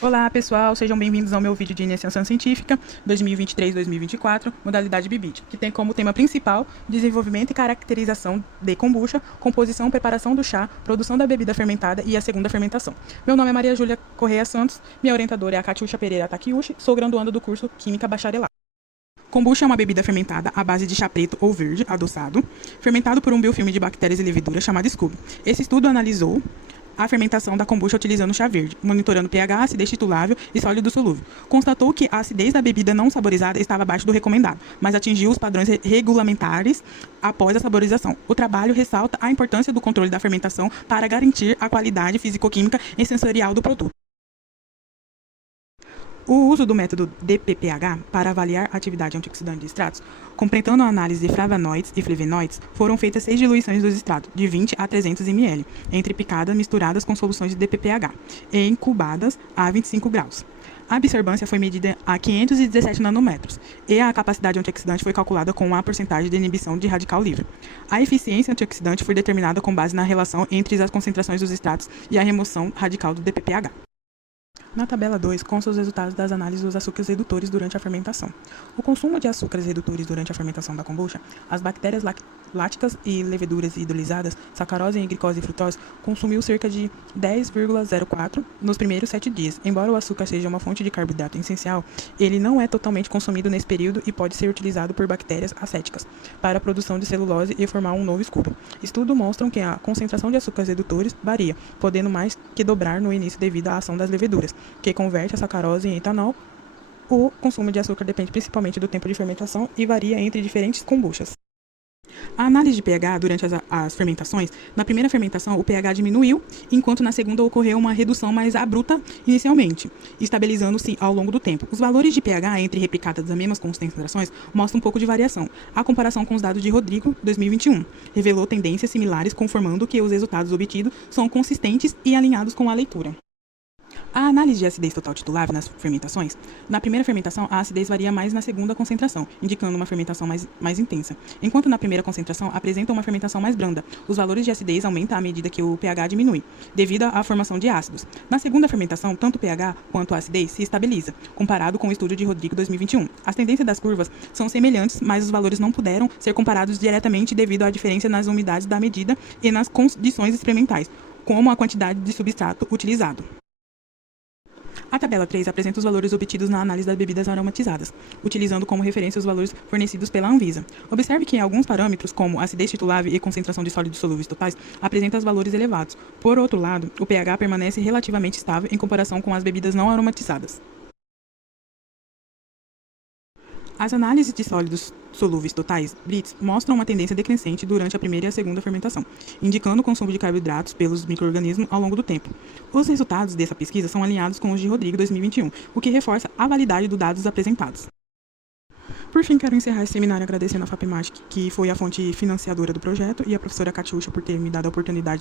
Olá pessoal, sejam bem-vindos ao meu vídeo de iniciação científica 2023-2024, modalidade BIBIT, que tem como tema principal desenvolvimento e caracterização de kombucha, composição, preparação do chá, produção da bebida fermentada e a segunda fermentação. Meu nome é Maria Júlia Correia Santos, minha orientadora é a Katiusha Pereira Takiushi, sou graduanda do curso Química Bacharelado. Kombucha é uma bebida fermentada à base de chá preto ou verde adoçado, fermentado por um biofilme de bactérias e leveduras chamado Scooby. Esse estudo analisou a fermentação da kombucha utilizando chá verde, monitorando pH, acidez titulável e sólido solúvel. Constatou que a acidez da bebida não saborizada estava abaixo do recomendado, mas atingiu os padrões regulamentares após a saborização. O trabalho ressalta a importância do controle da fermentação para garantir a qualidade físico-química e sensorial do produto. O uso do método DPPH para avaliar a atividade antioxidante de extratos, completando a análise de flavonoides e flavonoides, foram feitas 6 diluições dos extratos, de 20 a 300 ml, entre picadas misturadas com soluções de DPPH, e incubadas a 25 graus. A absorvância foi medida a 517 nanômetros, e a capacidade antioxidante foi calculada com a porcentagem de inibição de radical livre. A eficiência antioxidante foi determinada com base na relação entre as concentrações dos extratos e a remoção radical do DPPH. Na tabela 2, constam os resultados das análises dos açúcares redutores durante a fermentação. O consumo de açúcares redutores durante a fermentação da kombucha, as bactérias láticas e leveduras hidrolisadas, sacarose, glicose e frutose, consumiu cerca de 10,04 nos primeiros 7 dias. Embora o açúcar seja uma fonte de carboidrato essencial, ele não é totalmente consumido nesse período e pode ser utilizado por bactérias acéticas para a produção de celulose e formar um novo escudo. Estudos mostram que a concentração de açúcares redutores varia, podendo mais que dobrar no início devido à ação das leveduras, que converte a sacarose em etanol. O consumo de açúcar depende principalmente do tempo de fermentação e varia entre diferentes kombuchas. A análise de pH durante as fermentações, na primeira fermentação o pH diminuiu, enquanto na segunda ocorreu uma redução mais abrupta inicialmente, estabilizando-se ao longo do tempo. Os valores de pH entre replicadas das mesmas concentrações mostram um pouco de variação. A comparação com os dados de Rodrigo, 2021, revelou tendências similares, conformando que os resultados obtidos são consistentes e alinhados com a leitura. A análise de acidez total titulável nas fermentações. Na primeira fermentação, a acidez varia mais na segunda concentração, indicando uma fermentação mais intensa, enquanto na primeira concentração apresenta uma fermentação mais branda. Os valores de acidez aumentam à medida que o pH diminui, devido à formação de ácidos. Na segunda fermentação, tanto o pH quanto a acidez se estabiliza, comparado com o estudo de Rodrigo 2021. As tendências das curvas são semelhantes, mas os valores não puderam ser comparados diretamente devido à diferença nas umidades da medida e nas condições experimentais, como a quantidade de substrato utilizado. A tabela 3 apresenta os valores obtidos na análise das bebidas aromatizadas, utilizando como referência os valores fornecidos pela Anvisa. Observe que alguns parâmetros, como acidez titulável e concentração de sólidos solúveis totais, apresentam os valores elevados. Por outro lado, o pH permanece relativamente estável em comparação com as bebidas não aromatizadas. As análises de sólidos solúveis totais, BRITS, mostram uma tendência decrescente durante a primeira e a segunda fermentação, indicando o consumo de carboidratos pelos micro-organismos ao longo do tempo. Os resultados dessa pesquisa são alinhados com os de Rodrigo 2021, o que reforça a validade dos dados apresentados. Por fim, quero encerrar esse seminário agradecendo a FAPEMAT, que foi a fonte financiadora do projeto, e a professora Katiusha por ter me dado a oportunidade